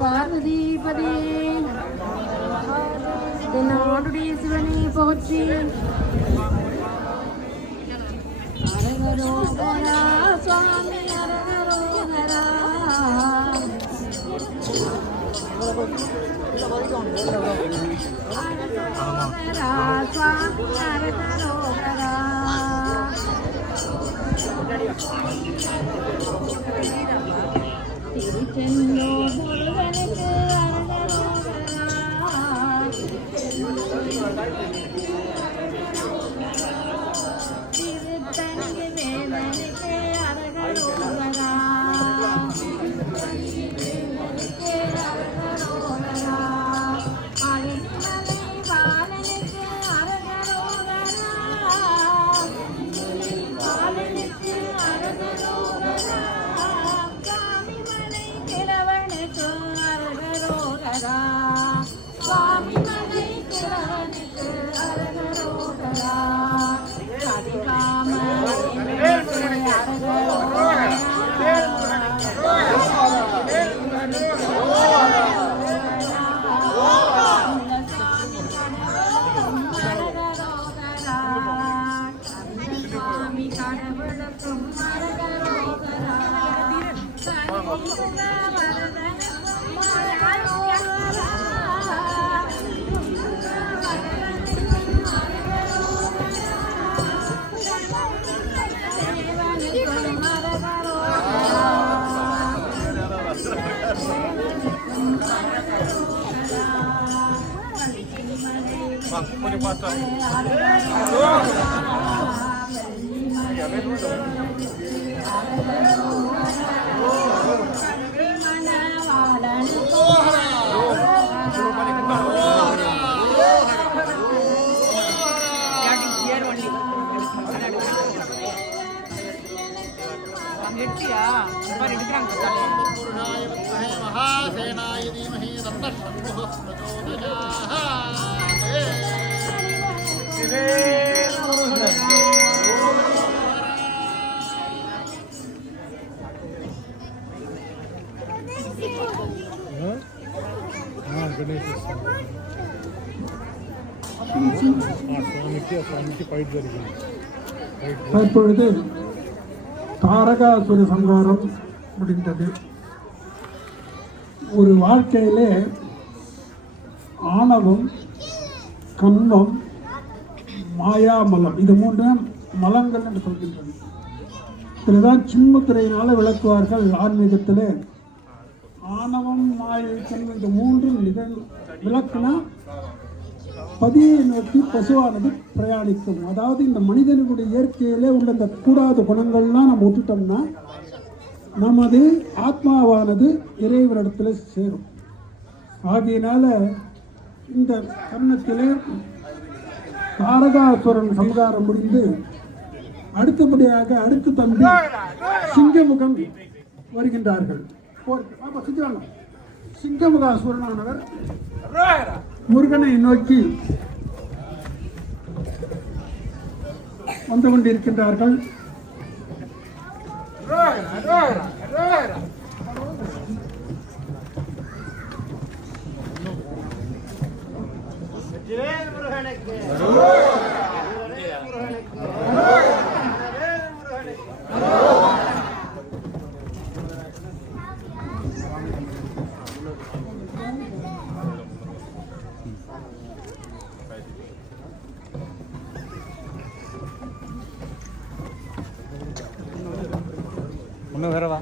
பார்வதிபதி நாடுடைய சிவனை போற்றி. அரகரோகரா சுவாமி அரகரோகரா. அரகரோகரா சுவாமி அரகரோகரா. திருச்செந்தூர் முருகனுக்கு அரகரோகரா. திருத்தணிக்கு வேலனுக்கு அரகரோகரா. வேலனுக்கு அரகரோகரா. அழகுமலை பாலனுக்கு அரகரோகரா. பாலனுக்கு அரகரோகரா. சுவாமிமலை கிழவனுக்கு அரகரோகரா. சுவாமிமலை கிழவனுக்கு அரகரோகரா. தற்பொழுது தாரகாசுர சம்ஹாரம் முடிந்தது. ஒரு வாழ்க்கையிலே ஆணவம், கண்மம், மாயாமலம், இது மூன்று மலங்கள் என்று சொல்கின்றன. இதுதான் சின்முத்திரையினால விளக்குவார்கள். ஆன்மீகத்திலே ஆணவம், மாயை, கண்மம் இந்த மூன்று விளக்குனா பதியை நோக்கி பசுவானது பிரயாணிக்கும். அதாவது இந்த மனிதனுடைய இயற்கையிலே உள்ள இந்த கூடாத குணங்கள்லாம் நம்ம விட்டுட்டோம்னா நமது ஆத்மாவானது இறைவனிடத்தில் சேரும். ஆகையினால இந்த கர்ணத்திலே தாரகாசுரன் சம்ஹாரம் முடிந்து அடுத்தபடியாக அடுத்த தம்பி சிங்கமுகம் வருகின்றார்கள். சிங்கமுகாசுரனானவர் முருகனை நோக்கி வந்து கொண்டிருக்கின்றார்கள். ஒன்றும் வேறவா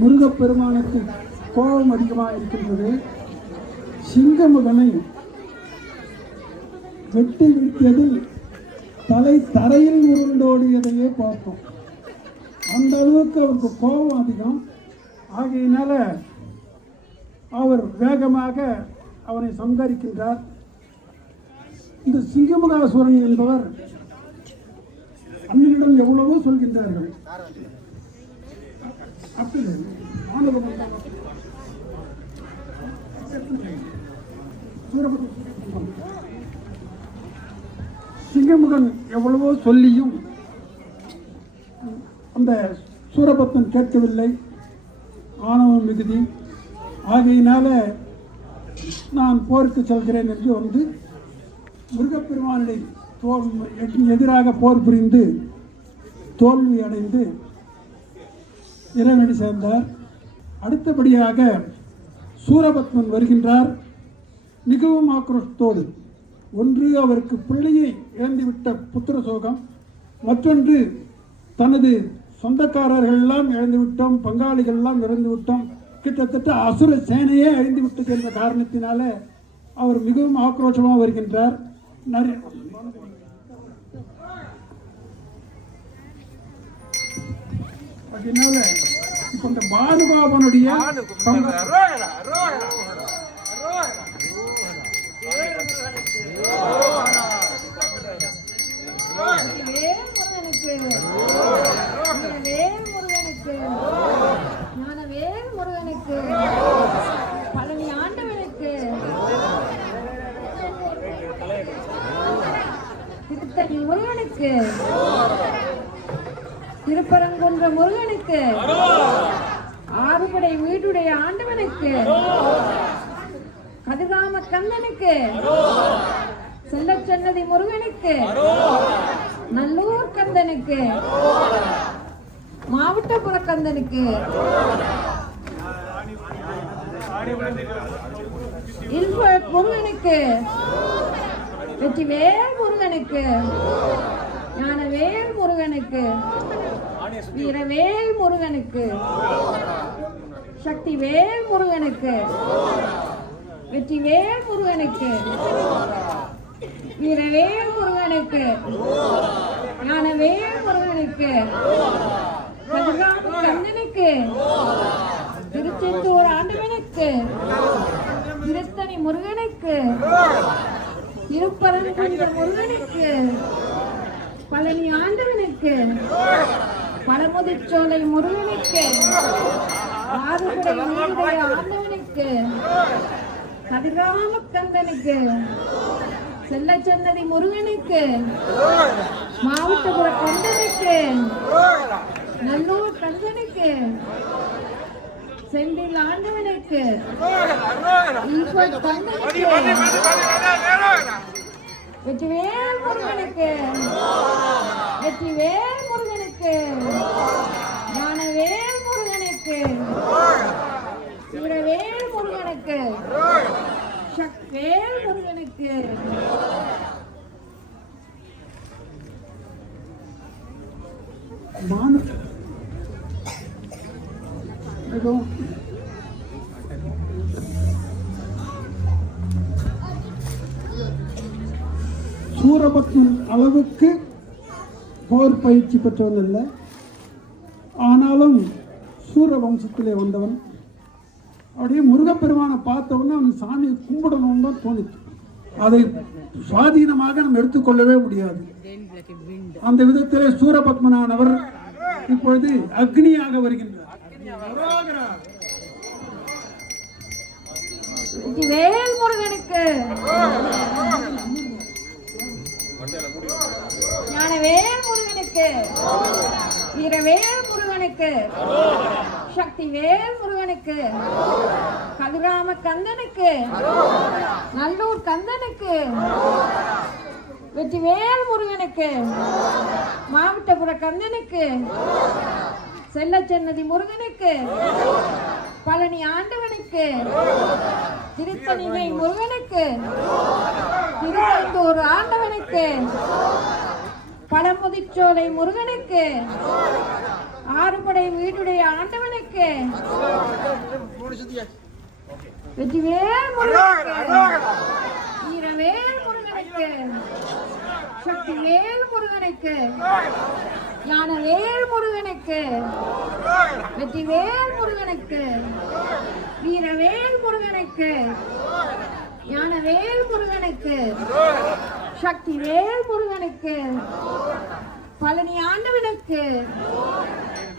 முருகப்பெருமானுக்கு கோபம் அதிகமாக இருக்கின்றது. சிங்கமுகனை வெட்டி வீழ்த்தியதில் தலை தரையில் உருண்டோடியதையே பார்த்தோம். அந்த அளவுக்கு அவருக்கு கோபம் அதிகம். ஆகையினால அவர் வேகமாக அவனை சம்ஹரிக்கின்றார். இந்த சிங்கமுகாசுரன் என்பவர் அண்ணனிடம் எவ்வளவோ சொல்கின்றார்கள். சிங்கமுகன் எவ்வளவோ சொல்லியும் அந்த சூரபத்மன் கேட்கவில்லை. ஆணவம் மிகுதி. ஆகையினால நான் போருக்கு செல்கிறேன் என்று வந்து முருகப்பெருமானுடைய எதிராக போர் புரிந்து தோல்வி அடைந்து இறைவனடி சேர்ந்தார். அடுத்தபடியாக சூரபத்மன் வருகின்றார். மிகவும் ஆக்ரோஷத்தோடு. ஒன்று அவருக்கு பிள்ளையை இழந்துவிட்ட புத்திர சோகம், மற்றொன்று தனது சொந்தக்காரர்கள் எல்லாம் இழந்துவிட்டோம், பங்காளிகள் எல்லாம் இறந்துவிட்டோம், கிட்டத்தட்ட அசுர சேனையே அழிந்து விட்டது என்ற காரணத்தினால அவர் மிகவும் ஆக்ரோஷமாக வருகின்றார். அதனால இப்ப இந்த பானுபாபனுடைய பழனி ஆண்டவனுக்கு, திருத்தணி முருகனுக்கு, திருப்பரங்குன்ற முருகனுக்கு, ஆறுபடை வீடுடைய ஆண்டவனுக்கு, கதிராம கந்தனுக்கு, செல்லச்சன்னதி முருகனுக்கு, நல்லூர் கந்தனுக்கு, மாவட்டப்புற கந்தனுக்கு, இல்பர்ட் முருகனுக்கு, வெற்றிவேல் முருகனுக்கு, ஞானவேல் முருகனுக்கு, வீரவேல் முருகனுக்கு, சக்திவேல் முருகனுக்கு, வெற்றிவேல் முருகனுக்கு, வீரவேல் முருகனுக்கு, ஞானவேல் முருகனுக்கு, கந்தனுக்கு, திருச்செந்தூர் ஆண்டவனுக்கு, திருத்தணி முருகனுக்கு, திருப்பரங்குன்ற முருகனுக்கு, பழனி ஆண்டவனுக்கு, பழமுதிர்ச்சோலை முருகனுக்கு, ஆறுபடை வீடுடைய ஆண்டவனுக்கு, கதிராம கந்தனுக்கு, செல்லச்சன்னதி முருகனுக்கு, மாவட்டபுர கந்தனுக்கு, நல்லூர் கந்தனுக்கு, செந்தில் ஆண்டவனுக்கு, ஈஸ்வர் கந்தனுக்கு, வெற்றிவேல் முருகனுக்கு, வெற்றிவேல் முருகனுக்கு, ஞானவேல் முருகனுக்கு, வீரவேல் முருகனுக்கு, சக்திவேல் முருகனுக்கு, சூரபத்மன் அளவுக்கு போர் பயிற்சி பெற்றவன் அல்ல. ஆனாலும் சூர வம்சத்திலே வந்தவன். அப்படியே முருகப்பெருமானை பார்த்தவொன்னே அவனுக்கு சாமியை கும்பிடணும்னு தான் தோணிச்சு. அதை சுவாதீனமாக நம்ம எடுத்துக்கொள்ளவே முடியாது. அந்த விதத்திலே சூரபத்மனானவர் இப்பொழுது அக்னியாக வருகின்றார். வேல் முருகனுக்கு, ஞானவேல் முருகனுக்கு, வீரவேல் முருகனுக்கு, சக்திவேல் முருகனுக்கு, கதிராம கந்தனுக்கு, நல்லூர் கந்தனுக்கு, வெற்றிவேல் முருகனுக்கு, மாவட்டபுர கந்தனுக்கு, செல்லச்சன்னதி முருகனுக்கு, பழனி ஆண்டவனுக்கு, திருத்தணிகை முருகனுக்கு, திருச்செந்தூர் ஆண்டவனுக்கு, பழமுதிர்ச்சோலை முருகனுக்கு, ஆறுபடை வீடுடைய ஆண்டவனுக்கு வெற்றிவேல் முருகனுக்கு வீரவேல் முருகனுக்கு சக்திவேல் முருகனுக்கு ஞானவேல் முருகனுக்கு வெற்றிவேல் முருகனுக்கு வீரவேல் முருகனுக்கு ஞானவேல் முருகனுக்கு சக்திவேல் முருகனுக்கு பழனி ஆண்டவனுக்கு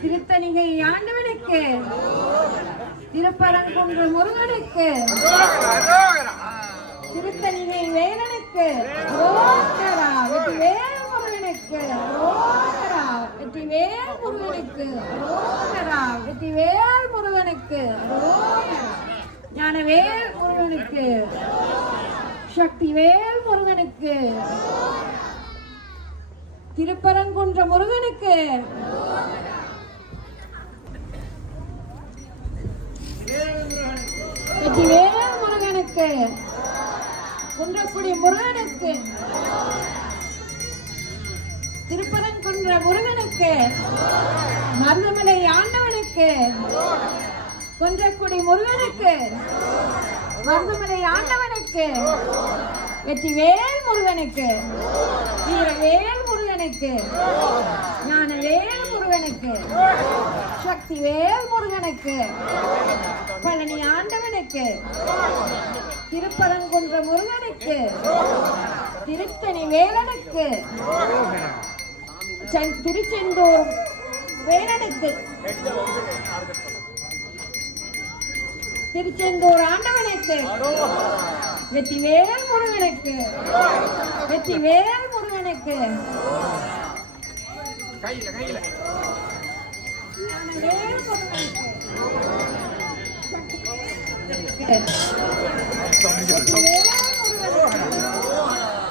திருத்தணிகை ஆண்டவனுக்கு திருப்பரங்குன்ற முருகனுக்கு திருத்தணிகை வேலனுக்கு அரோகரா வெற்றிவேல் முருகனுக்கு அரோகரா வெற்றிவேல் முருகனுக்கு அரோகரா வெற்றிவேல் முருகனுக்கு அரோகரா ஞானவேல் முருகனுக்கு சக்திவேல் முருகனுக்கு திருப்பரங்குன்ற முருகனுக்கு வெற்றிவேல் முருகனுக்கு குன்றக்குடி முருகனுக்கு திருப்பரங்குன்ற முருகனுக்கு மருதமலை ஆண்டவனுக்கு குன்றக்குடி முருகனுக்கு மருதமலை ஆண்டவனுக்கு வெற்றிவேல் முருகனுக்கு வீரவேல் முருகனுக்கு ஞானவேல் முருகனுக்கு சக்திவேல் முருகனுக்கு பழனி ஆண்டவனுக்கு திருப்பரங்குன்ற முருகனுக்கு திருத்தணி வேலனுக்கு திருச்செந்தூர் வேலனுக்கு திருச்செந்தூர் ஆண்டவனுக்கு வெற்றிவேல் முருகனுக்கு வெற்றிவேல் முருகனுக்கு ஞானவேல் முருகனுக்கு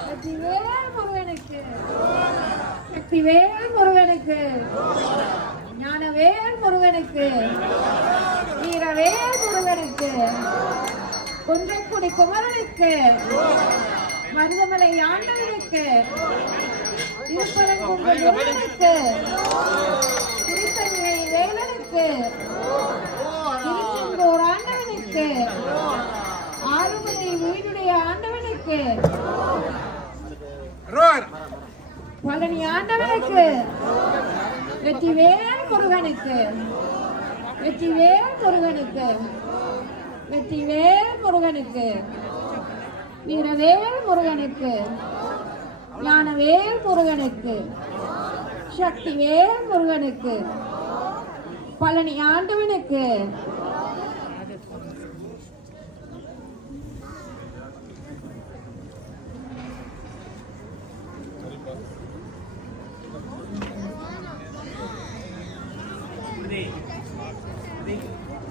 வெற்றிவேல் முருகனுக்கு சக்திவேல் முருகனுக்கு ஞானவேல் முருகனுக்கு வீரவேல் முருகனுக்கு குன்றக்குடி குமரனுக்கு மருதமலை ஆண்டவனுக்கு திருப்பரங்குன்ற முருகனுக்கு திருத்தணிகை வேலனுக்கு திருச்செந்தூர் ஆண்டவனுக்கு ஆறுபடை வீடுடைய ஆண்டவனுக்கு பழனி ஆண்டவனுக்கு வெற்றிவேல் முருகனுக்கு வெற்றிவேல் முருகனுக்கு வெற்றிவேல் முருகனுக்கு வீரவேல் முருகனுக்கு ஞானவேல் முருகனுக்கு சக்திவேல் முருகனுக்கு பழனி ஆண்டவனுக்கு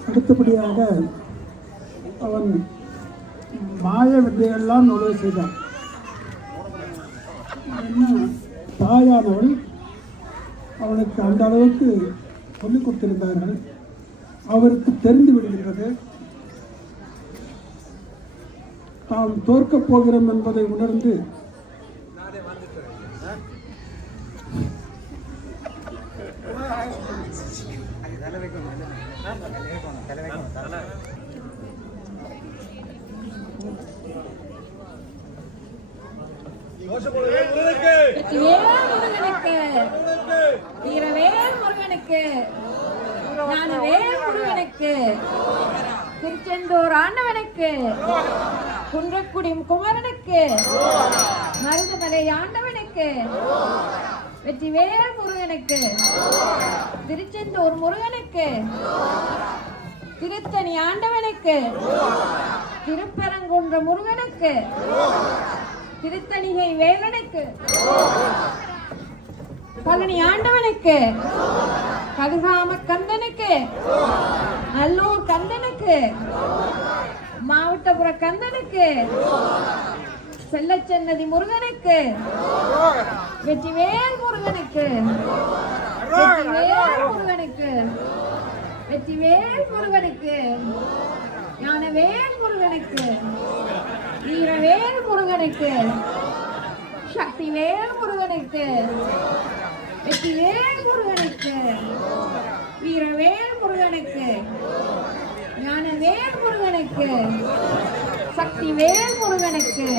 அடுத்தபடியாக அவன் மாய வித்தையெல்லாம் நுழைவு செய்தான். தாயானவள் அவனுக்கு அந்த அளவுக்கு சொல்லிக் கொடுத்திருந்தார்கள். அவருக்கு தெரிந்து விடுகின்றது தாம் தோற்கப் போகிறோம் என்பதை உணர்ந்து வீரவேல் முருகனுக்கு ஞானவேல் முருகனுக்கு திருச்செந்தூர் ஆண்டவனுக்கு குன்றக்குடி குமரனுக்கு மருதமலை ஆண்டவனுக்கு வெற்றிவேல் முருகனுக்கு திருச்செந்தூர் முருகனுக்கு திருத்தணி ஆண்டவனுக்கு திருப்பரங்குன்ற முருகனுக்கு திருத்தணிகை வேலனுக்கு பழனி ஆண்டவனுக்கு கதிர்காம கந்தனுக்கு நல்லூர் கந்தனுக்கு மாவட்டபுர கந்தனுக்கு செல்லச்சன்னதி முருகனுக்கு வெற்றிவேல் முருகனுக்கு வெற்றிவேல் முருகனுக்கு வெற்றிவேல் முருகனுக்கு ஞானவேல் முருகனுக்கு வீரவேல் முருகனுக்கு சக்திவேல் முருகனுக்கு வெற்றிவேல் முருகனுக்கு, வீரவேல் முருகனுக்கு, ஞானவேல் முருகனுக்கு, சக்திவேல் முருகனுக்கு,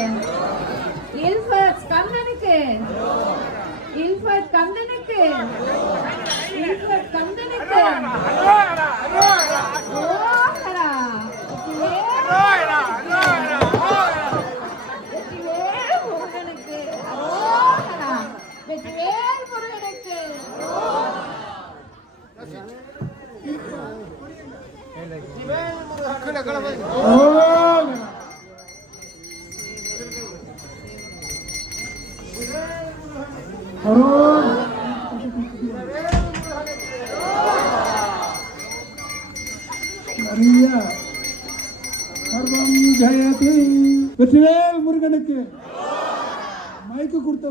இல்ஃபத் கந்தனுக்கு, இல்ஃபத் கந்தனுக்கு, இல்ஃபத் கந்தனுக்கு, ஓஹரா, வெற்றிவேல் முருகனுக்கு, ஓஹரா, வெற்றிவேல் முருகனுக்கு. வெற்றிவேல் முருகனுக்கு மைக்கு கொடுத்த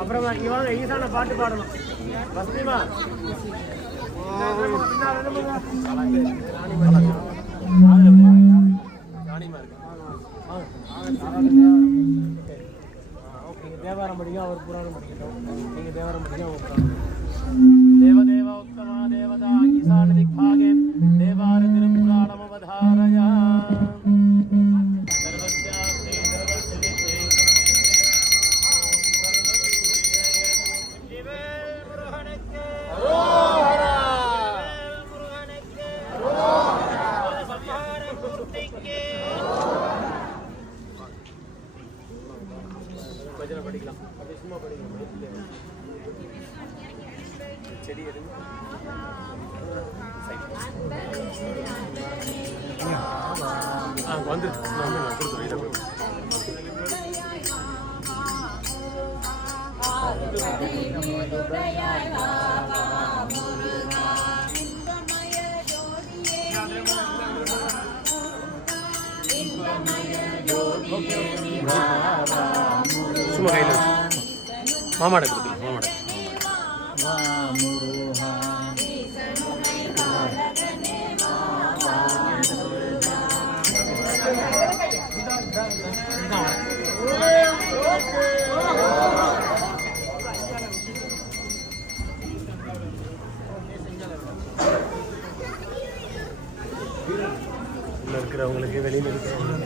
அப்புறம் இவங்க ஈசான பாட்டு பாடணும். வசதிமா தேவாரம் படிக்கும், அவர் புராணம் படிக்கட்டும். நீங்க தேவாரம் படிக்கும், அவர் புராணம். தேவதேவ உத்தமா தேவதா ஈசான திக்பாகே தேவார திருப்புராணமவதாரயா படிக்கலாம். அப்படி சும்மா படிக்கலாம். செடி எடுங்க. வந்து சும்மா கையில் மாமாடை கொடுக்கலாம். மாமாடை உள்ள இருக்கிறவங்களுக்கு வெளியில் இருக்கிறவங்களுக்கு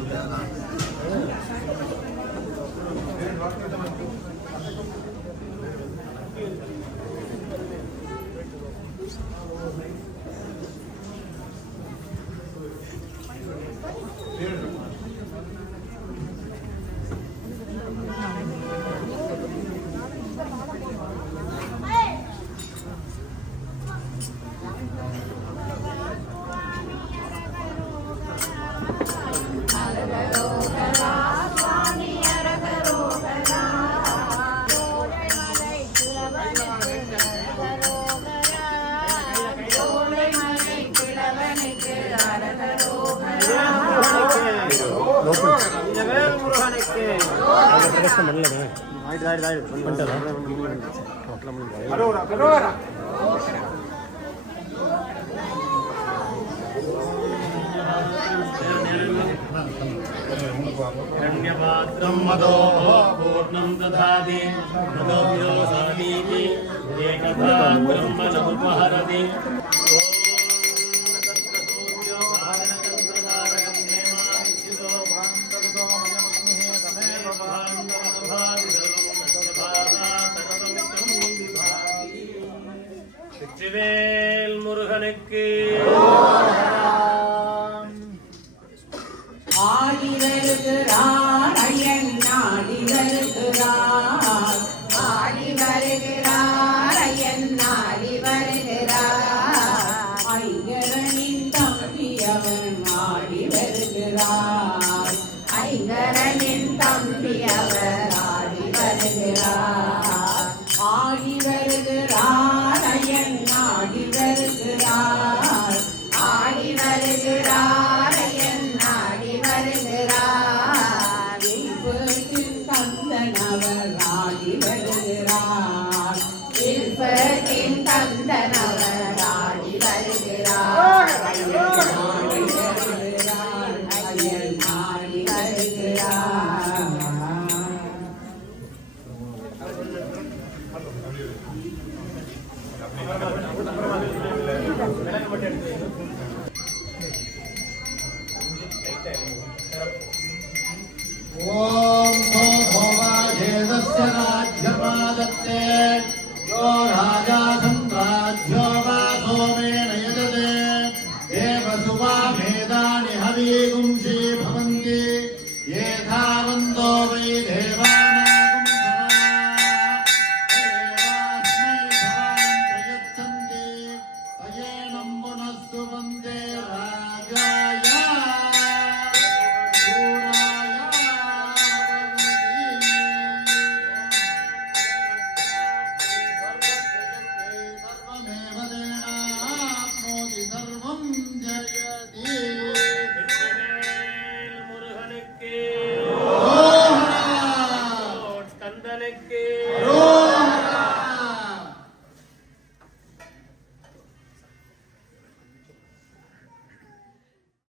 हिरण्यपात्रं मदोः पूर्णं दधाति मदोभ्यो सामीति एकधा ब्रह्मणमुपहरति வெற்றிவேல் முருகனுக்கு ஆடி வருகிறார் ஐயன் நாடி வருகிறார் ஆடி அவன் ஆடி வருகிறார் ஐங்கரனின் தம்பி அவர் ஆடி வருகிறார் ஆடி வருகிறார் ஐயன் ஆடி வருகிறார் ஆடி வருகிறார் ஐயன் ஆடி வருகிறார் இல்பத்தின் கந்தன் அவர் ஆடி வருகிறார் இல்பத்தின் கந்தன் அவர் ஆடி வருகிறார் ஆடி வருகிறார் ஐயன் ஆடி வருகிறார் ओम सो भोवाजेदस्य राज्यपादत्ते यो राजा सम्राज्यो वा सोमेन यजते देवसुवा मेदानि हविगो